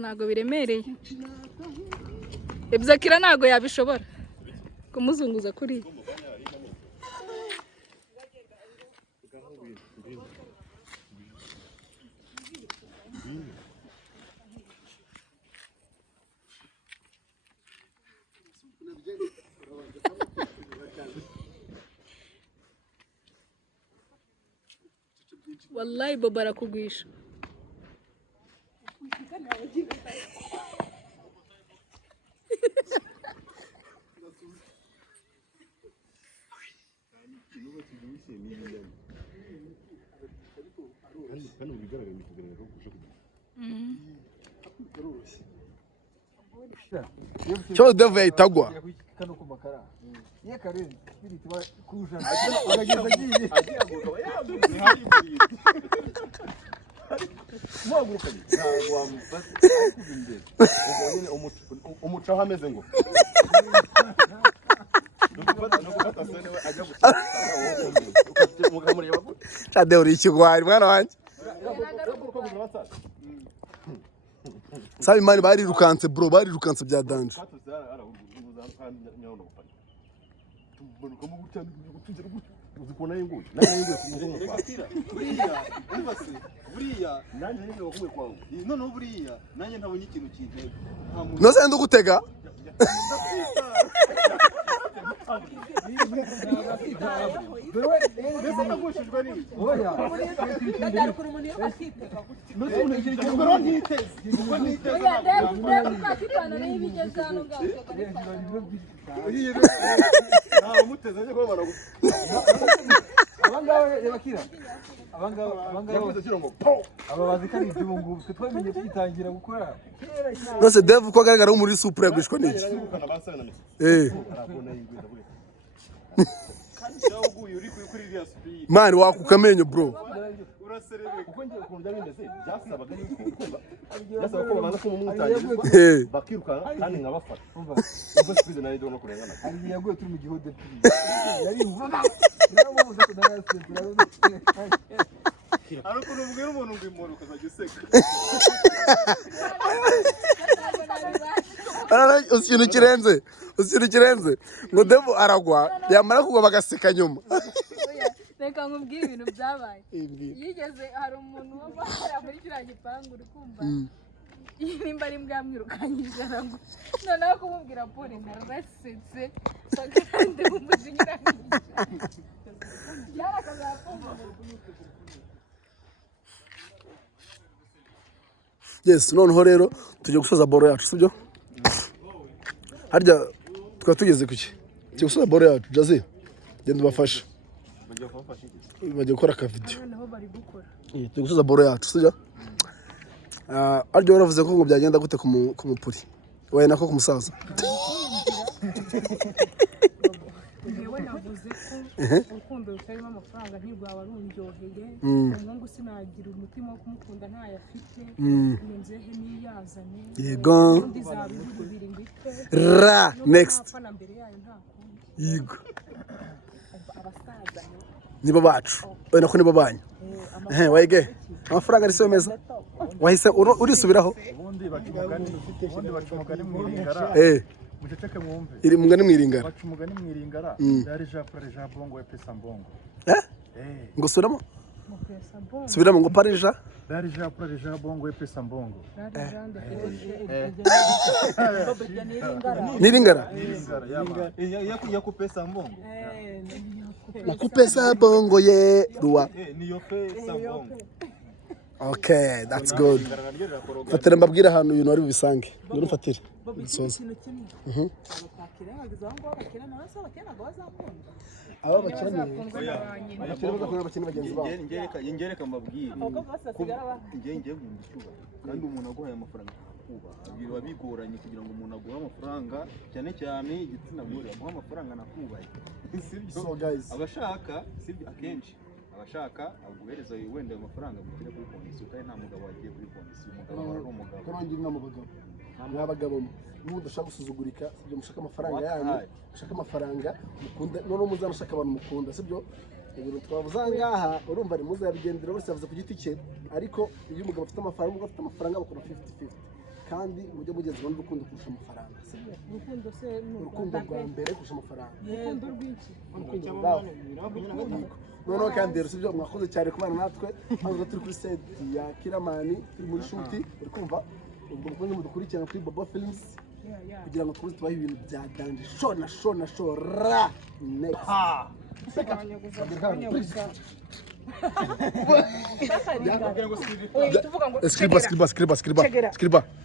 ntago biremereye Ebyakira ntago yabishobora kumuzunguza kuri wallahi Bobo arakugwisha cyo Devu yahitagwa umuco hameze ngo Shade uri ikigwari mwana wanjye Sabi mani barirukanse bro barirukanse bya danje Nose ndugutega Nose Devu ko agaragara muri supre yagwishwa n'iki Mani wakukamenyo bro Usinu kirenze ngo Devu aragwa yamara kugwa bagaseka nyuma reka nkubwire ibintu byabaye yigeze hari umuntu wabara muri kiriya gipangu uri kumva nimba ari mbwa mwirukanyije aragwa noneho kumubwira Paul narasetse sakande umujinyira Yes noneho rero tujye gusoza boro yacu sibyo harya tukaba tugeze kuki tujye gusoza boro yacu Jazi genda ubafashe bajya gukora ka video noneho bari gukora tujye gusoza boro yacu sibyo aryo waravuze ko ngo byagenda gute ku mupuri waye nako ku musaza yewe navuze ko urukundo rutarimo amafaranga ntirwaba runjyoheye ngo sinagira umutima wo kumukunda ntayafite nzehe niyazanye yego ra next yego nibo bacu wena ko nibo banyu wayige amafaranga ari meza wahise urisubiraho ubundi bacumugani mw'iringara muceceke mwumve iri mugani mw'iringara bacumugani mw'iringara yari Jean Bongo we pesa mbongo ngo subiramo ngo parija yari Jean Bongo we pesa mbongo niringara yakupesa mbongo nakupesa bongo ye ruwa niyo pesa mbongo Okay, that's good. Fatira mbabwira ahantu ibintu ari bisange. Ngiro fatira. Soza. Aba bakiranye. Bakiranye bagenzi babo. Ngereka mbabwire. Ngiye ngumbicyuba. Kandi umuntu aguhaye amafaranga kuba. Biro bigoranye kugira ngo umuntu aguhe amafaranga cyane cyane igitsina gore amuha amafaranga nakubaye. So guys, abashaka sibyo akenshi abashaka aguhereza wenda amafaranga gukira kuri kondisiyo kandi nta mugabo wagiye kuri kondisiyo umugabo ari umugabo kandi nta mugabo n'abagabo n'udashaka gusuzugurika sibyo mushaka amafaranga yanyu mushaka amafaranga mukunda none muzanashaka abantu mukunda sibyo ibintu twavuze aha ngaha urumva ni muza yabigendera bose yavuze ku giti cye ariko iyo umugabo afite amafaranga umugabo afite amafaranga bakora 50-50 kandi mujye mugezwa n'urukundo kurusha amafaranga urukundo se urukundo rwa mbere kurusha amafaranga urukundo rw'iki urukundo rwawe noneho kandi rero sibyo mwakoze cyane kubana natwe hano turi kuri set ya Kiramani turi muri shoot uri kumva ubwo mukunze mudukurikirana kuri Bobo Films kugira ngo twuze tubahe ibintu bya danje show ra next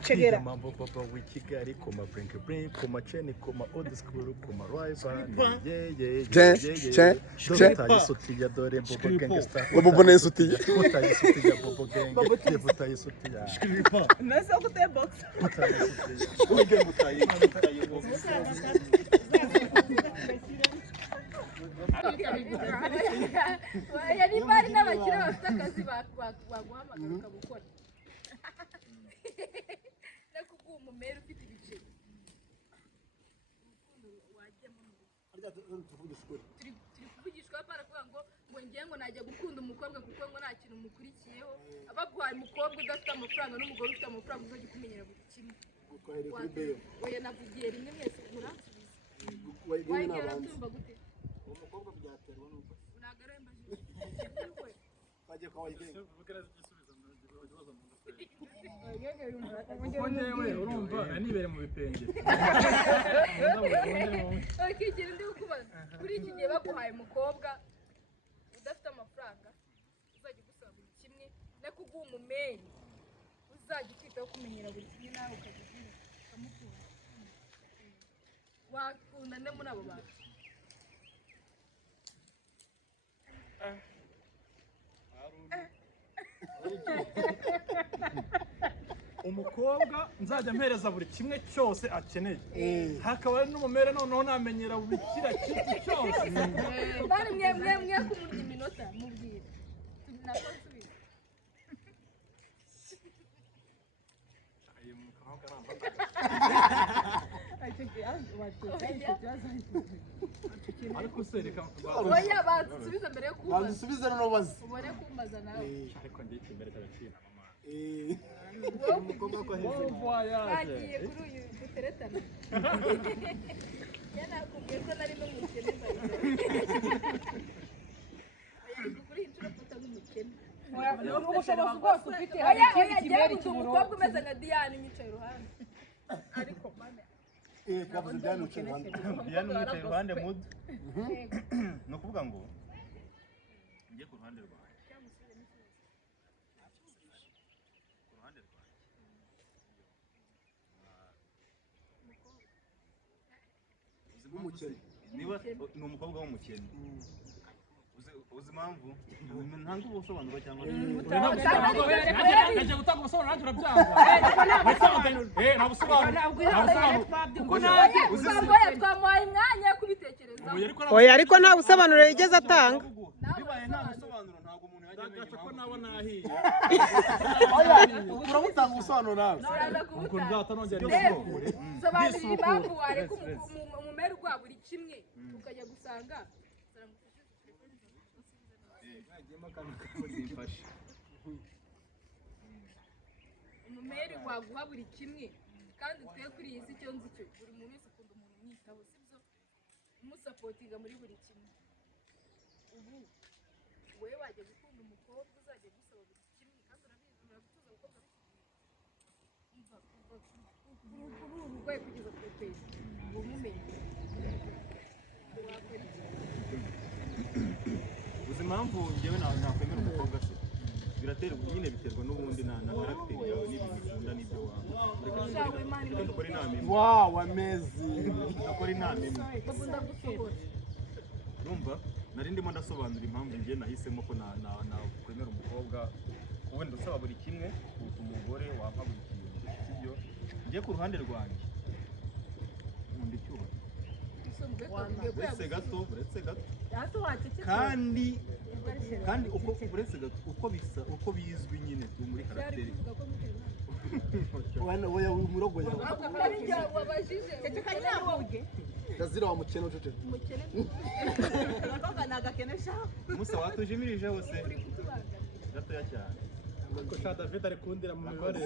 Chegera mambo papa w'ikigali koma brink koma cheni koma old school koma rival tayisutiya dore bobo gangster bobo nesutiya tayisutiya bobo gang tayisutiya nasa kute box uge mutaye yari bari n'abakire bafite akazi baguhamagara ukabukora no kuguha umumeri ufite ibiceri turi kuvugishwa baravuga ngo ngiye ngo najya gukunda umukobwa kuko ngo nta kintu umukurikiyeho abaguhaye umukobwa udafite amafaranga n'umugore ufite amafaranga uzajya kumenyera buri kimwe oya navugiye rimwe mwese muransubiza wayigera tumva gute umukobwa byaterwa n'uko nagaremba bagiye kwa wayigera Onyewe urumva nanibere mu bipenge. Akigera ndi kukubaza kuri iki gihe baguhaye umukobwa udafite amafaranga uzajya gusaba buri kimwe no kuguha umumeri uzajya kwitaho kumenyera buri kimwe nawe ukagira ukamukunda wakunda nde muri abo bantu umukobwa nzajya mpereza buri kimwe cyose akeneye hakaba n'umumere noneho namenyera buri kira kintu cyose bari mwe kumurya iminota mubwire nako nsubiza ariko se reka oya bansubiza mbere yo kubaza bansubiza noneho bazi ubone kumbaza nawe ariko ndiye imbere cy'agaciro mama umukobwa ko bon voyage bagiye kuri uyu duteretana yanakubwiye ko nari n'umukene ariko kuri iyi nshuro mfata nk'umukene ubushobozi bwose ufite hari ikindi kimeri cy'ubururu umukobwa umeze nka Diane unyicaye iruhande ariko mane twavuze Diane uciye iruhande Diane unyicaye iruhande mudu ni ukuvuga ngo njye ku ruhande rwawe niba ni umukobwa w'umukene uzi impamvu ntabwo ubusobanuro cyangwa najya gutanga ubusobanuro nanjye urabyanga nta busobanuro twamuhaye umwanya wo kubitekerezaho oya ariko nta busobanuro yigeze atanga bibaye nta busobanuro ntabwo umuntu yajya amenya ko nabo nahiye urabutanga ubusobanuro nawe ubwo nzatanongera sobanurira impamvu wareka umumeri ugwa buri kimwe ukajya gusanga umumeri waguha buri kimwe kandi twe kuri iyi si icyo nzi cyo buri muntu wese akunda umuntu umwitaho sibyo umusapotinga muri buri kimwe ubu wowe wajya gukunda umukobwa uzajya gusaba buri kimwe kandi urabizi muragutuza abakobwa kuri uru rwego kugeza ku kwezi ngo umumenye wakora iki uzi impamvu njyewe nakwemera umukobwa se biraterwa nyine biterwa n'ubundi na karagiteri yawe n'ibintu ukunda n'ibyo wanga reka dukore inama imwe wow amazing dukore inama imwe bakunda gusohora urumva nari ndimo ndasobanura impamvu njye nahisemo ko nakwemera umukobwa wenda usaba buri kimwe kuruta umugore wampa buri kintu sibyo njye ku ruhande rwanjye nkunda icyubahiro uretse gato kandi uko uretse gato uko bizwi nyine muri karagiteri oya umurogo yawe wabajije Jazira wa mukene ucece. umukene abakobwa nagakenesha Musa watujimirije hose uri kutubaga gatoya cyane. Ko sha David ari kundira mu mibare.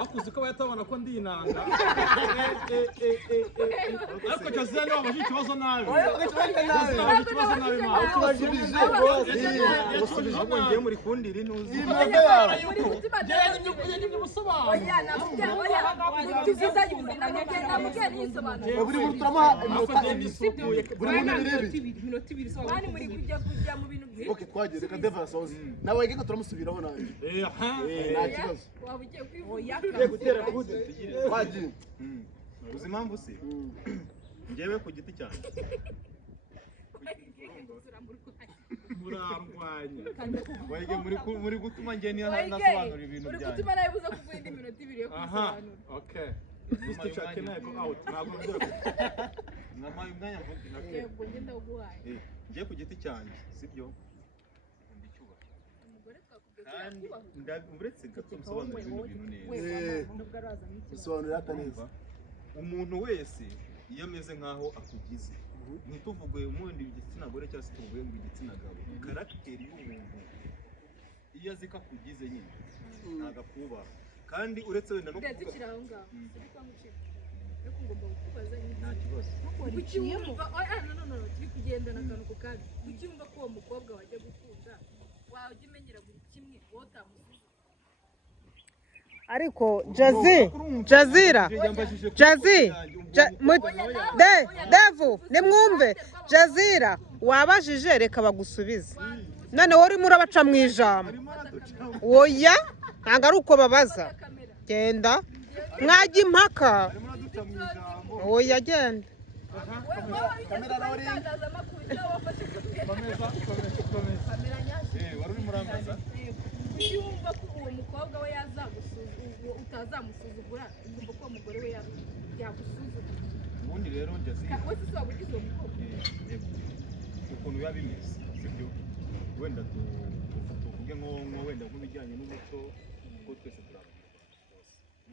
Akuzi ko bayatabona ko ndi inanga. Ariko Jazira niwe wabaje ikibazo nabi. Jazira wabaje ikibazo nabi ma. Tubajibije bose. Ahubwo ngiye muri kundira inuzi. uri kutubaga oya namubwira oya tuziza yumvina namubwira yisobanura Buri muntu turamuha iminota Afite nisukuye. buri muntu bibiri. iminota ibiri so bani muri kujya mu bintu byinshi Okay, twageze ka Deva Sozi. Nawe yego turamusubiraho nawe. Nta kibazo. waba ugiye kwivuga oya Gutera kude. Twagiye. Uzi impamvu se? Njyewe ku giti cyanjye. Murarwanya. Wayige muri gutuma njye nasobanura ibintu uri byanjye. gutuma nawe uza kuvuga indi minota ibiri yo Aha. kubisobanura Okay. Mr. Chake na go out. Ntabwo nzira. Mwamaye umwanya mvuga. yego njye ndawuguhaye Njye ku giti cyanjye, sibyo? Ndicyubaha. umugore twakubwiye Kandi kubaho uretse gato nsobanura ibintu neza. Bisobanura hata neza. Umuntu wese iyo ameze nkaho akugize ntituvuge umundi igitsina gore cyangwa se tuvuge ngo igitsina gabo karagiteri y'umuntu iyo azi ko akugize nyine ntago akubaha kandi uretse wenda no ndetse ukiri aho ngaho turi kwamucika ariko ngomba kukubaza nta kibazo kucyumva no turi kugendana akantu ku kandi kucyumva ko uwo mukobwa wajya gukunda wajya umenyera buri kimwe wowe utamusubiza ariko Jazira Devu nimwumve Jazira wabajije reka bagusubize none wowe urimo urabaca mu ijambo oya ntabwo ari uko babaza genda mwajya impaka oya genda wari urimo urambaza yumva ko uwo mukobwa we utazamusuzugura ugomba ko uwo mugore we yagusuzugura ubundi rero Jazira wese si waba ugize uwo mukobwa ukuntu biba bimeze sibyo wenda tuvuge nko wenda nk'ibijyanye n'umuco kuko twese turabona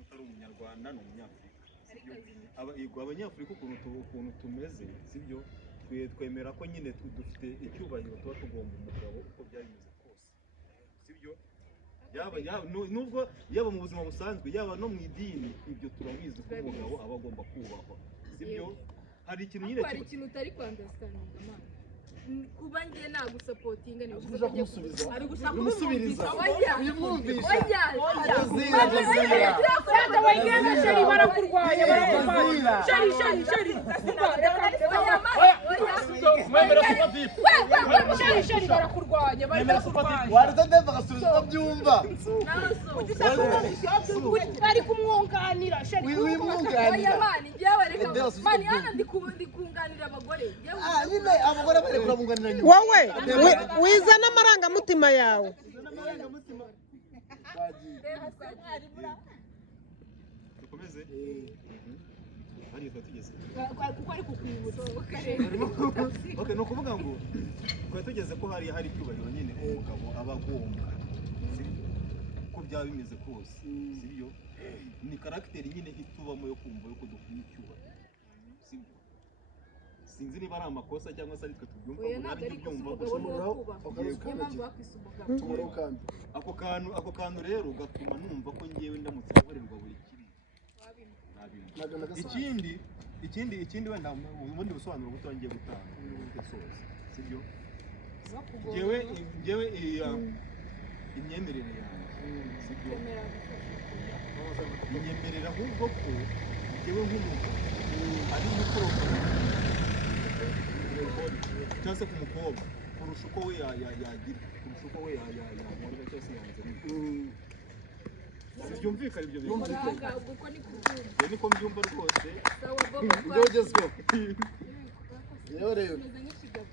utari umunyarwanda ni umunyafurika sibyo abanyafurika ukuntu tumeze sibyo twemera ko nyine dufite icyubahiro tuba tugomba umugabo uko byari bimeze kose sibyo nubwo yaba mu buzima busanzwe yaba no mu idini ibyo turabizi ko umugabo aba agomba kubahwa sibyo hari ikintu nyine hari ikintu utari kwandastandinga mama kuba ngiye nagusapotinga ni Ushaka kumusubiza. ari gushaka Kumusubiriza. oya Uyumvisha. oya Jazira. wayigenda sheri barakurwanya sheri Mwemera super deep. sheri barakurwanya Warita Deva agasubiza uko byumva. bari kumwunganira sheri oya Wimwunganira. mani njyewe reka Deva asubiza mani uko hano ndi kunganira abagore njyewe Nyine abagore bari kuramwunganira nyuma. wowe wizana amarangamutima yawe dukomeze hariya tugeze kuko ari kukwibutsa okay no kuvuga ngo twari tugeze ko hari icyubahiro nyine umugabo aba agomba uko byaba bimeze kose sibyo ni karagiteri nyine itubamo yo kumva yuko dukwiye icyubahiro sibyo sinzi niba ari amakosa cyangwa se ari twe tubyumva oya ngo ntabwo ari ari ko tubyumva umugabo ni gusa uwo kubaha niyo mpamvu bakwise umugabo Tumuraho kandi. ako kantu rero gatuma numva ko ngewe ndamutse nkorerwa buri kimwe Ntabwo nagasanga. ikindi wenda ubundi busobanuro buto ngiye gutanga soza sibyo ngewe imyemerere yanjye sibyo inyemerera ahubwo ko ngewe nk'umugabo ari gukoroka cyangwa se ku mukobwa kurusha uko we yagira kurusha uko we yagira cyangwa se yanzanira byumvikana ibyo bintu uko ni kubyumva niko mbyumva rwose sawa bobo Ibyo ugezweho. Yewe rero. umeze nk'ikigabo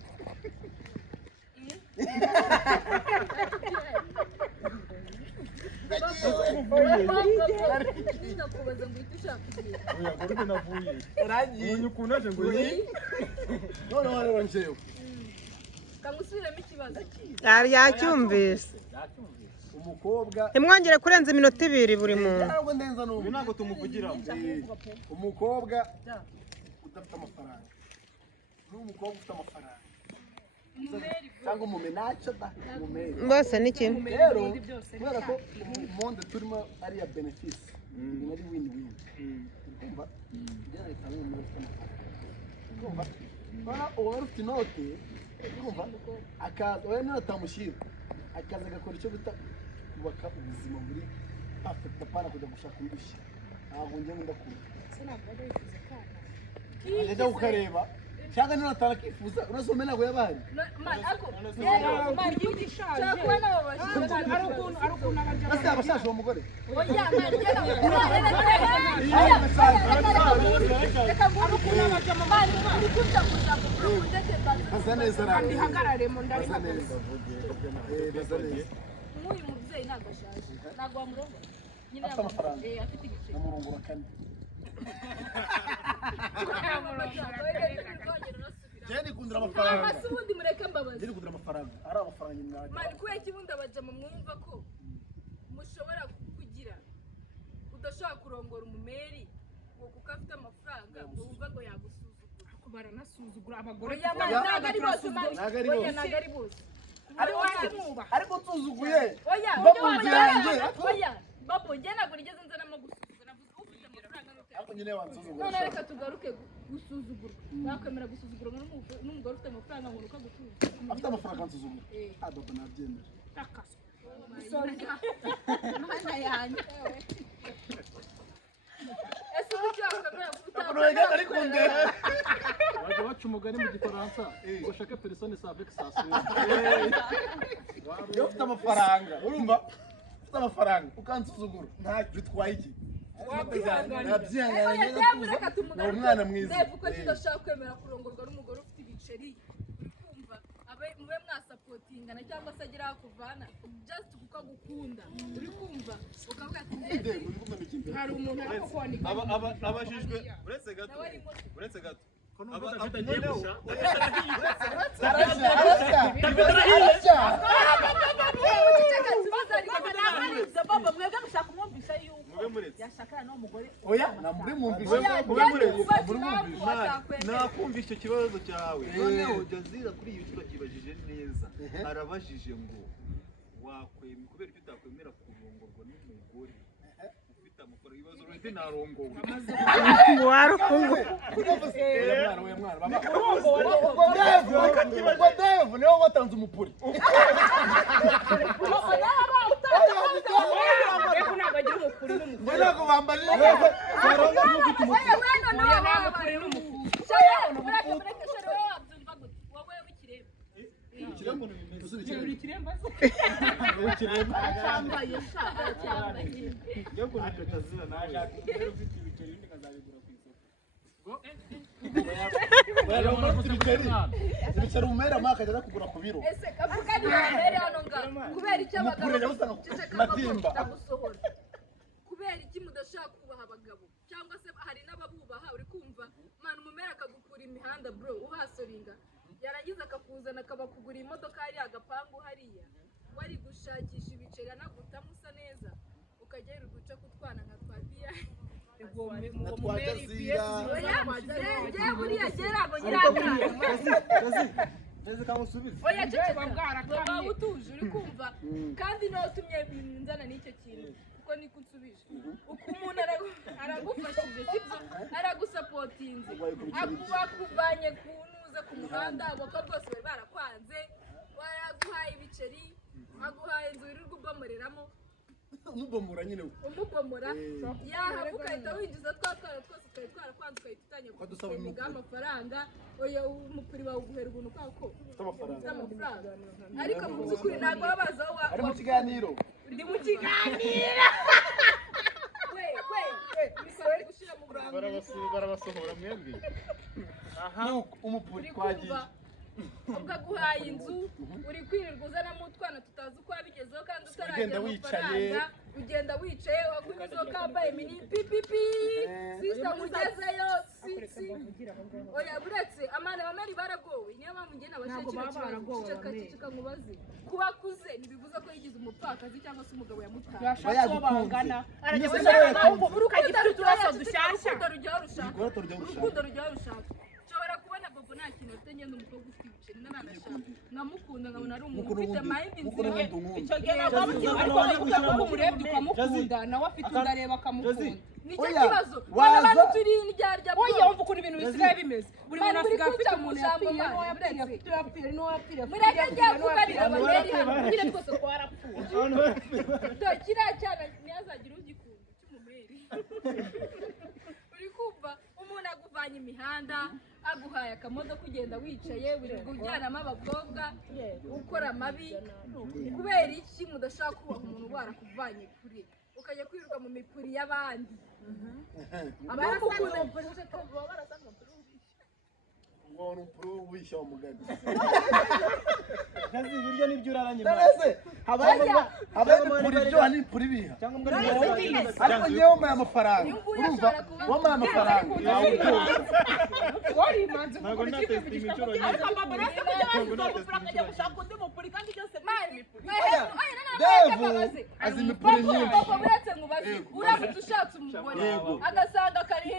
ndakubaza ngo uhite ushaka igihe oya ngo navuye Yaragiye. umuntu ukuntu aje ngo Noneho rero njyewe. kamusubiremo ikibazo yacyumvise Umukobwa. ntimwongere kurenza iminota ibiri buri muntu Ntabwo ndenza n'ubu. ntabwo tumuvugiramo Umukobwa udafite amafaranga n'umukobwa ufite amafaranga cyangwa umumenaca da umumeri bose ni kimwe rero kubera ko monde turimo ari ya benefisi ni ari win-win kumva njyana itanga umuntu ufite amafaranga kumva bana uwo ufite inote kumva akaza oya natamushyira akaza agakora icyo bita kubaka ubuzima muri perfect apana kujya gushaka indushyi ntabwo njye ndakunda ajya ukareba cyangwa niba atarakifuza urasome ntabwo yabaye ese abashaje uwo mugore asa neza asa neza nk'uyu mubyeyi ntabwo ashaje ntabwo wamurongora nyine afite amafaranga afite ibiceri namurongora kane Jeni kundira amafaranga. Amasi ubundi mureke mbabazi. Jeni kundira amafaranga. Ari amafaranga imwaje. Mani kubera kibundi abajama mwumva ko mushobora kugira udashaka kurongora umumeri ngo kuko afite amafaranga ngo wumva ngo yagusuzugura. Ariko baranasuzugura abagore. Ntabwo ari bose. Ntabwo ari bose. Ariko tuzuguye. Oya. Oya. Babo njye ntabwo nigeze nzanamo gusuzugura. Ufite amafaranga ariko nyine wansuzugura. None reka tugaruke gusuzugura. Wakwemera gusuzugura n'umugore ufite amafaranga ngo nuko agutuza. Afite amafaranga ansuzugura. Baba nabyemera. Takasa. Mana yanjye. Ese uburyo wakwemera gutanga. Ari kundera. Wajya baca umugani mu gifaransa ngo shake personne sans vexation. Iyo ufite amafaranga urumva ufite amafaranga ukansuzugura ntacyo bitwaye iki nabyihangana umwana mwiza kuko kidashaka kwemera kurongorwa n'umugore ufite ibiceri kumva mube mwasapotingana cyangwa se agira aho kuvana just kuko agukunda uri kumva ukavuga ati hari umuntu ariko kwandika abajijwe uretse gato nakumva icyo kibazo cyawe noneho Jazira kuri iyi nshuro kibajije neza arabajije ngo wakwemera kubera icyo utakwemera kurongorwa n'umugore ufite amafaranga ibibazo uretse narongowe Devu niwe watanze umupuri ntabwo bambaje ibiceri umumera mwaka ajya kugura ku biro ese kavuga ni mbere hano ngaho kubera icyo abagabo ndagusohora kubera iki mudashaka kubaha abagabo cyangwa se hari n'ababubaha uri kumva mana umumera akagukura imihanda bro uhasoringa yarangiza akakuzana akabakugura imodoka hariya agapangu hariya wari gushakisha ibiceri anagutamo usa neza ukagera uduce kutwana nka twa biya buriya gera abo Neze kamusubiza. Oya cece baba utuje uri kumva kandi no tumye binzana n'icyo kintu kuko niko unsubije uko umuntu aragufashije sibyo aragusapotinze akuvanye kunuza ku muhanda abako bwose bari barakwanze waraguhaye ibiceri aguhaye inzu wirirwa ubomoreramo umubomora nyine umubomora yahavuka ukahita winjiza twatwara twose ukahita twarakwanze ukahita utangiye kuguha amafaranga oya umupiri bawuguhera ubuntu kwako ufite amafaranga ariko mu by'ukuri ntabwo baba bazi aho ari mu kiganiro ndi mu kiganiro barabasohora mwembi umupuri twagiye ukaguhaye inzu uri kwirirwa uzanamo utwana tutazi uko wabigezeho kandi utaragira amafaranga ugenda wicaye wakunyuzeho kambaye mini pipipi sisa mugezeyo oya buretse amana bamari baragowe niyo mpamvu njye nabashakira ikibazo ceceka nkubaze kuba akuze ntibivuze ko yigize umupira umupfakazi cyangwa se umugabo yamutaye yashatse uwo bangana arajya Mbese gushaka nawe nawe ukagira uturaso dushyashya urukundo rujyaho rushaka Urukundo rujyaho rushaka. urukundo rujyaho rushaka nshobora kubona bobo nta kintu afite ngenda umukobwa ufite ibiceri n'aranashaka nkamukunda nkabona ari umuntu ufite mayindi nzima icyo gihe ntabwo ariko uko umurebye ukamukunda nawe afite undi areba akamukunda nicyo kibazo bana abantu turi indyarya oya wumva ukuntu ibintu bisigaye bimeze buri muntu asigaye afite umuntu yapfiriye n'uwo yapfiriye afite uwo yapfiriye n'uwo yapfiriye mureke njya kuganira ababyeyi hano nyine twese twarapfuye kiriya cyana ntihazagire ugikunda cy'umumeri uri kumva umuntu aguvanye imihanda aguhaye akamodoka ugenda wicaye wirirwa ujyanamo abakobwa ukora amabi kubera iki mudashaka kubaha umuntu barakuvanye kure ukajya kwirirwa mu mipuri y'abandi abamukunda ngo ni upuru wishyira umugani kazi ibiryo nibyo uraranye mbese habaye n'ipuri iryoha n'ipuri ibiha ariko ngewe wampaye amafaranga urumva wampaye amafaranga warimanze ntabwo natesita imicuro nyinshi Devu azi imipuri nyinshi uretse mubazi uramutse ushatse umugore agasanga kari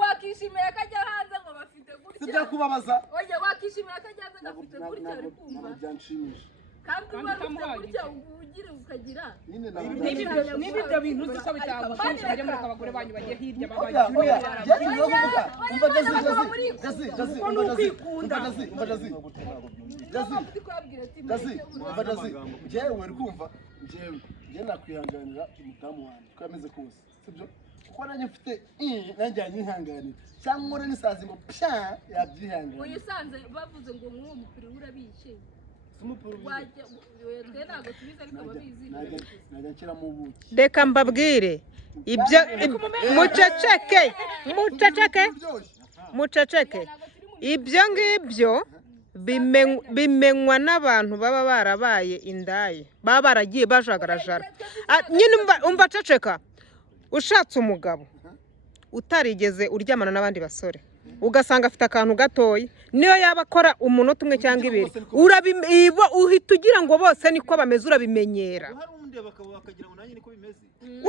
wakishimira akajya hanze ngo bafite gutya sibyo kubabaza oya wakishimira akajya hanze gafite gutya ari kumva ntabwo byanshimisha kandi uba ufite gutya ugira ukagira n'ibyo bintu uzi ko bitagushimisha mujye mureka abagore banyu bagiye hirya oya njyewe uri kumva njyewe nakwihanganira umudamu wanjye uko ameze kose sibyo kuko nanjye mfite nanjye yanyihanganira cyangwa nkora n'isazi ngo pya yabyihanganira uyu usanze bavuze ngo nk'uwo mupira urabishe twe ntabwo tubizi ariko babizi najya nshyiramo ubuki reka mbabwire ibyo muceceke ibyo ngibyo bimenywa n'abantu baba barabaye indaya baba baragiye bajagarajara nyine umva ceceka ushatse umugabo utarigeze uryamana n'abandi basore ugasanga afite akantu gatoya niyo yaba akora umunota umwe cyangwa ibiri uhita ugira ngo bose niko bameze urabimenyera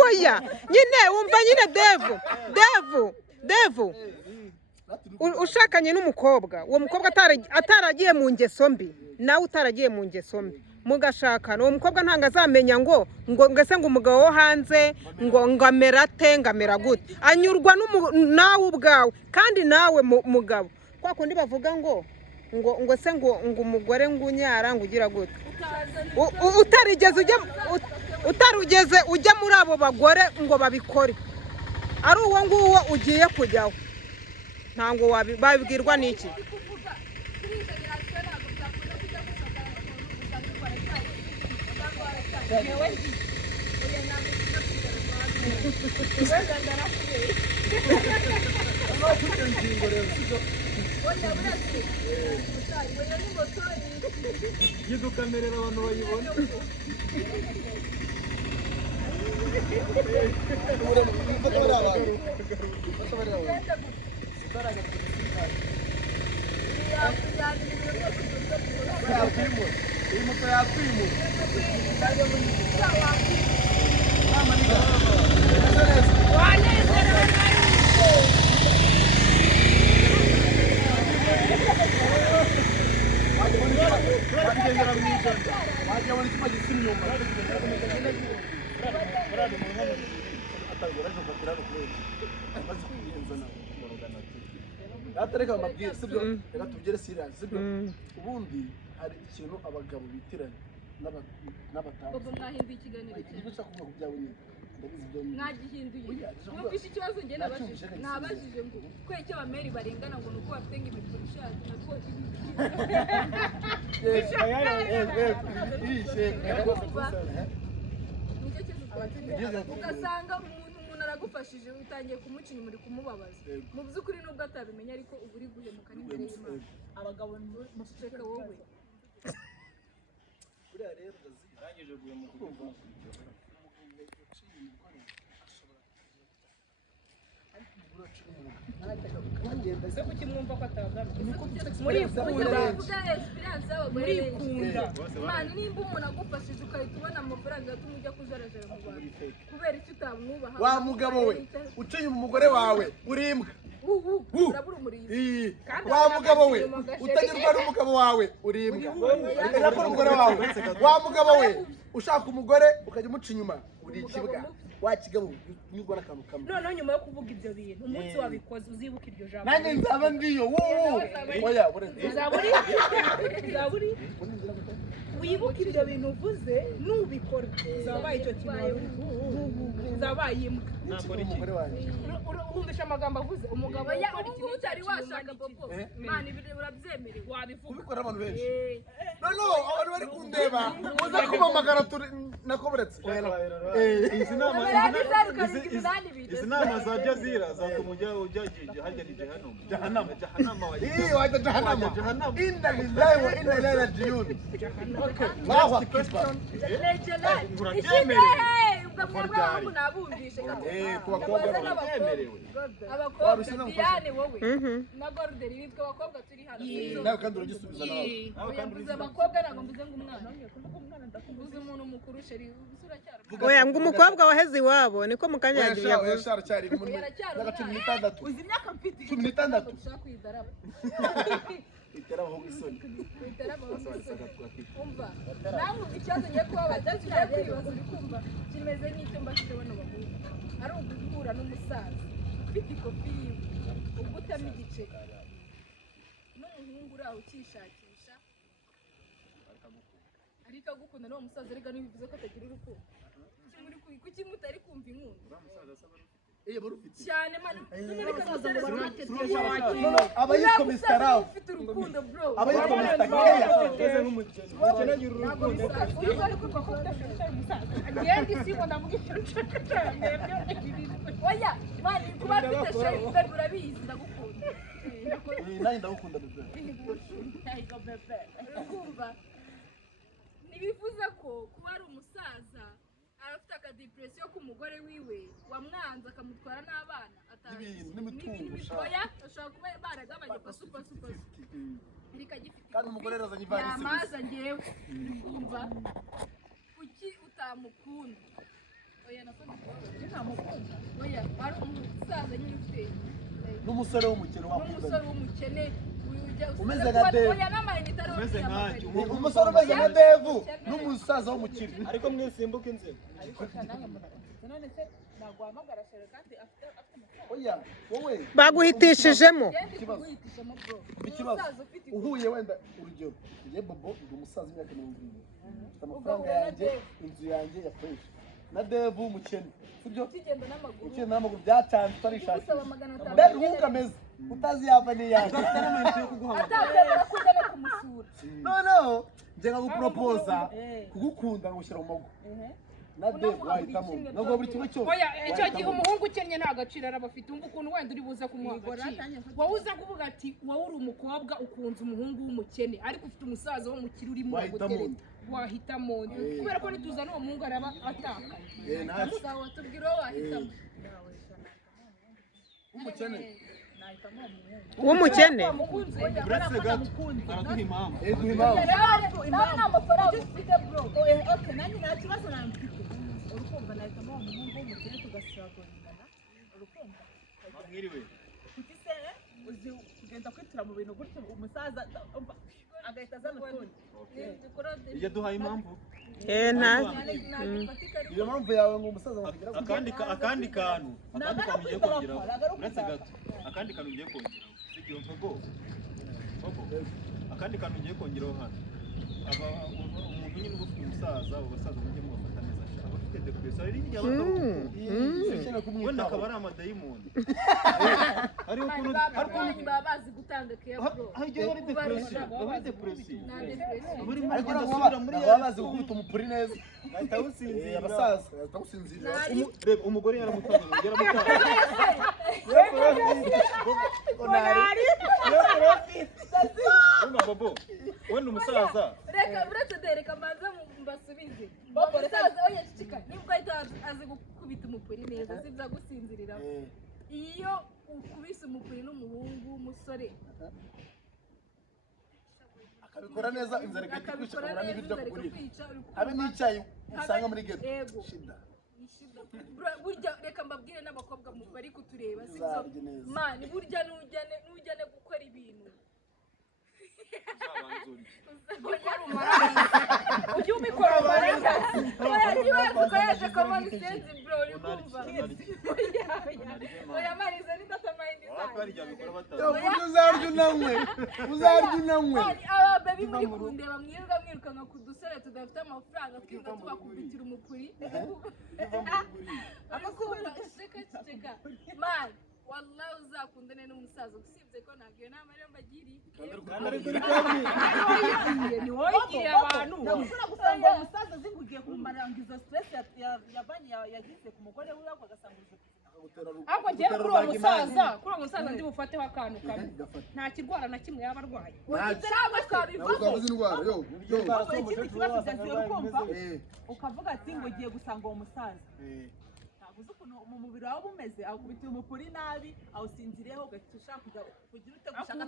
oya nyine wumva nyine devu ushakanye n'umukobwa uwo mukobwa ataragiye mu ngeso mbi nawe utaragiye mu ngeso mbi mugashakana uwo mukobwa ntabwo azamenya ngo ngese ngo umugabo wo hanze ngo amera ate ngo amera gute anyurwa nawe ubwawe kandi nawe mugabo kwa kundi bavuga ngo se ngo umugore ngo unyara ngo ugira gute utarigeze ujya muri abo bagore ngo babikore ari uwo nguwo ugiye kujyaho ntabwo babibwirwa n'iki yidukamerera abantu bayibona iyi moto yakwimura wajyabona ikipa gisa inyuma reka mbabwire sibyo reka tubigere siriasi sibyo ubundi hari ikintu abagabo bitiranya n'abatazi bobo mwahinduye ikiganiro igihe ushaka kuvuga ku byawe nyine ndabizi ibyo mwagihinduye mwumvise ikibazo njye nabajije ngo kubera icyo abameri barengana ngo ni uko bafite ngo imipira ishaje nako ugasanga umuntu aragufashije utangiye kumuca inyuma uri kumubabaza mu by'ukuri nubwo atabimenya ariko uba uri guhemuka n'imbere y'Imana abagabo muceceka wowe buriya rero urangije guhemuka kumva ariko ese kuki mwumva ko atagaruka murikunda Mani nimba umuntu agufashije ugahita ubona amafaranga yatuma ujya kujarajara mu bantu kubera icyo utamwubaha wa mugabo we uciye umugore wawe uri imbwa urabura umurizo wa mugabo we utagerwa n'umugabo wawe uri imbwa urakora umugore wawe wa mugabo we ushaka umugore ukajya umuca inyuma uri ikibwa wakigabo nyugwa n'akantu kamwe noneho nyuma yo kuvuga ibyo bintu umunsi wabikoze uzibuka iryo jambo nanjye nzaba ndiyo oya uzaburi wibuka ibyo bintu uvuze nubikora uzabaye icyo kintu uzabaye imbwa umugore wanjye wumvisha amagambo avuze umugabo ubu utari washaka bobo mani urabyemerewe wabivuga kubikora abantu benshi noneho abantu bari kundeba uza kumamagara turi nakoberetse izi nama za Jazira zatuma ujya harya ni Jahannama wajya Jahannama inna lillahi wa inna ilaihi rajiun Allahu akbar abakobwa Diane wowe na Gordon bitwa abakobwa turi hano nawe kandi uragisubiza nawe mvuze abakobwa ntabwo mvuze ngo umwana mvuze umuntu mukuru sheri oya ngo umukobwa waheze iwabo niko mukanyagiye yavuze cyari muri na 16 uzi imyaka mfite 16 ushaka kwidaraba iteraho isoni umva namwe ikibazo ngiye kuba batagiye kwibaza uri kumva kimeze nk'icyo mbashije bano bahungu ari uguhura n'umusaza ufite ikofi yiwe ugutamo igice n'umuhungu uri aho ukishakisha ariko agukunda n'uwo musaza ariko ntibivuze ko atagira urukundo kuki mutari kumva inkunda cyane mani aba yitwa Mr. Love ufite urukundo bro aba yitwa Mr. oya mani kuba mfite sheri bebe urabizi ndagukunda nanjye ndagukunda bebe urakumva ntibivuze ko kuba ari umusaza arafite akadepresiyo k'umugore wiwe wamwanze akamutwara n'abana n'imitungo oya ashobora kuba baragabanya super kandi umugore yazanye ivarisi yamaza ngewe kumva kuki utamukunda oya ntamukunda oya ari umusaza nyine ufite n'umusore w'umukene n'umusore w'umukene umeze nka Devu umeze nkacyo umusore umeze nka Devu n'umusaza w'umukire ariko mwisimbuka inzego oya wowe baguhitishijemo ikibazo uhuye wenda urugero ye bobo ndi umusaza w'imyaka 70 mfite amafaranga yanjye inzu yanjye ya fresh na Devu umukene sibyo kigenda n'amaguru byacanze utarishakisha mbega uko ameze utazi yava n'iyanjye atakwemera kujya no kumusura noneho njye nkagupropoza kugukunda ngushyira mu mago na Devu wahitamo nubwo buri kimwe cyose oya icyo gihe umuhungu ukennye nta gaciro araba afite umva ukuntu wenda uri buze kumuha agaciro wowe uza kuvuga ati wowe uri umukobwa ukunze umuhungu w'umukene ariko ufite umusaza w'umukire urimo gutereta wahitamo kubera ko nituzana uwo muhungu araba atakaye sawa tubwire uwo wahitamo umukene w'umukene uretse gato araduha impamvu nawe nta mafaranga ufite bro nanjye nta kibazo namfite urukumva nahitamo uwo muhungu w'umukene tugasiragurana urukumva mwiriwe kuki se uzi kugenda kwitura mu bintu gutyo umusaza agahita azana utundi yaduhaye impamvu nta iyo mpamvu yawe ngo umusaza akandi kantu ugiye kongeraho uretse gato akandi kantu ugiye kongeraho sigiye mvugo akandi kantu ugiye kongeraho hano umuntu nyine uba ufite umusaza abasaza mujye mubafata neza cyane abafite depression ari igihe wenda akaba ari amadayimoni hari ukuntu baba bazi gutanga care bro hari igihe bari depression ariko baba bazi gukubita umupuri neza ahita awusinzira abasaza ahita awusinzira reba umugore yaramutanga bobo wenda umusaza reka uretse dereka mbanza mbasubize umusaza oya cicika nibwo ahita azi gukubita umupuri neza sibyo gusinzirira iyo ukubise umupuri n'umuhungu w'umusore akabikora neza inzara ikakwica akabikora ukabona neza n'ibiryo inzara kugurira ikakwica uri kumva. habe n'icyayi usanga muri geto Yego. shida Bro, burya reka mbabwire n'abakobwa bari kutureba sibyo Uzarye neza. mani burya nujyane gukora ibintu ujye ubikora umarakazi ukoresha common sense bro uri kumva oya marize ni data mind uzarya unanywe aba baby muri kundeba mwirirwa mwirukanka ku dusore tudafite amafaranga twirirwa tubakubitira umupuri ceceka man wallahi uzakundane n'umusaza usibye ko ntabwo iyo nama ariyo mbagiriye ni wowe igiriye abantu ushobora gusanga uwo musaza zikugiye kumaranga izo stress yagize ku mugore wiwe agasanga ariko njye kuri uwo musaza ndi bufateho akantu kamwe nta kirwara na kimwe yaba arwaye twabuze indwara yo ikindi kibazo ugaziye ukumva ukavuga ati ngo ugiye gusanga uwo musaza ntabwo uzi ukuntu mu mubiri wawe umeze akubitiye umupuri nabi awusinziriyeho ugahita ushaka kugira ute gushaka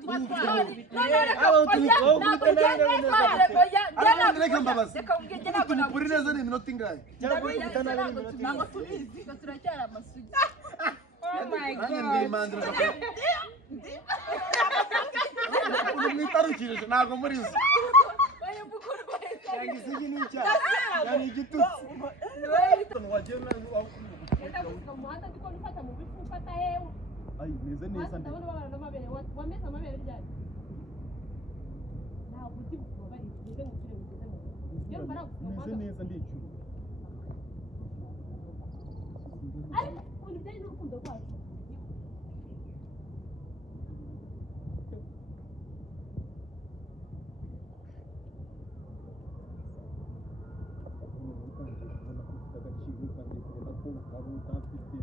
reka mbabaze umupuri neza ni iminota ingahe ntabwo tubizi turacyari amasugi oh my nanjye god mbwira imandira mwitarukirije ntabwo muri zo cyangwa isigi ni icyaha cyangwa igitutsi Enda gusa umuhanda ndiko nifata mu bifu ufata hewe. Ay, meze neza ndi. Ndabona babana n'amabere. Wameze amabere ryari? Ntabwo uti bukubari ngeze mu kirere ngeze mu. Yo mbara gusa Meze neza ndicuru. Ariko undi byari n'urukundo rwacu. Agaciro kandi kubona ko abo udafite